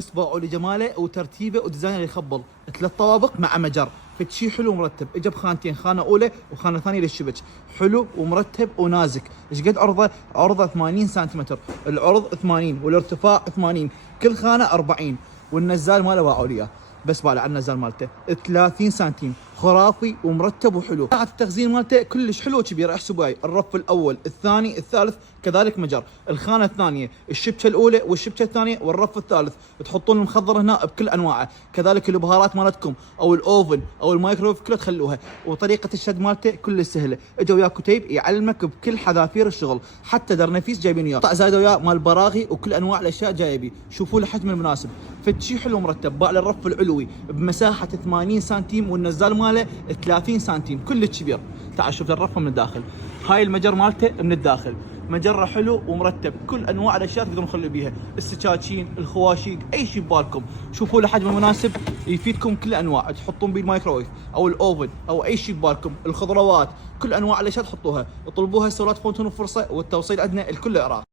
اصبعوا لجماله وترتيبه وديزاينه اللي يخبل. 3 طوابق مع مجر، فشي حلو ومرتب. اجى بخانتين، خانه اولى وخانه ثانيه للشبك، حلو ومرتب ونازك. ايش قد عرضه؟ عرضه 80 سنتيمتر، العرض 80 والارتفاع 80، كل خانه 40، والنزال ماله باعوا لي اياه. بس بالع على النزال مالته 30 سنتيم، خرافي ومرتب وحلو. ساعة التخزين مالته كلش حلو وكبير. احسبوا هاي الرف الاول، الثاني، الثالث كذلك مجر، الخانه الثانيه، الشبكه الاولى والشبكه الثانيه والرف الثالث. تحطون المخضر هنا بكل انواعه، كذلك البهارات مالتكم او الاوفن او المايكرويف كلها تخلوها. وطريقه الشد مالته كلش سهله. اجى وياه كتيب يعلمك بكل حذافير الشغل، حتى درنفيس جايبين وياه، قطع زايده وياه مال براغي وكل انواع الاشياء جايبي. شوفوا له حجم المناسب، فشي حلو مرتب. باع للرف العلوي بمساحه 80 سنتيم والنزال ماله 30 سنتيم، كلش كبير. تعال شوف الرفه من الداخل. هاي المجر مالته من الداخل، مجره حلو ومرتب، كل انواع الاشياء تقدرون تخلوا بيها، السكاكين، الخواشيق، اي شيء ببالكم. شوفوا له حجم مناسب يفيدكم كل انواع، تحطون بيه المايكرويف او الاوفن او اي شيء ببالكم، الخضروات، كل انواع الاشياء تحطوها. اطلبوها سولات فونتون فرصه، والتوصيل عندنا الكل عراق.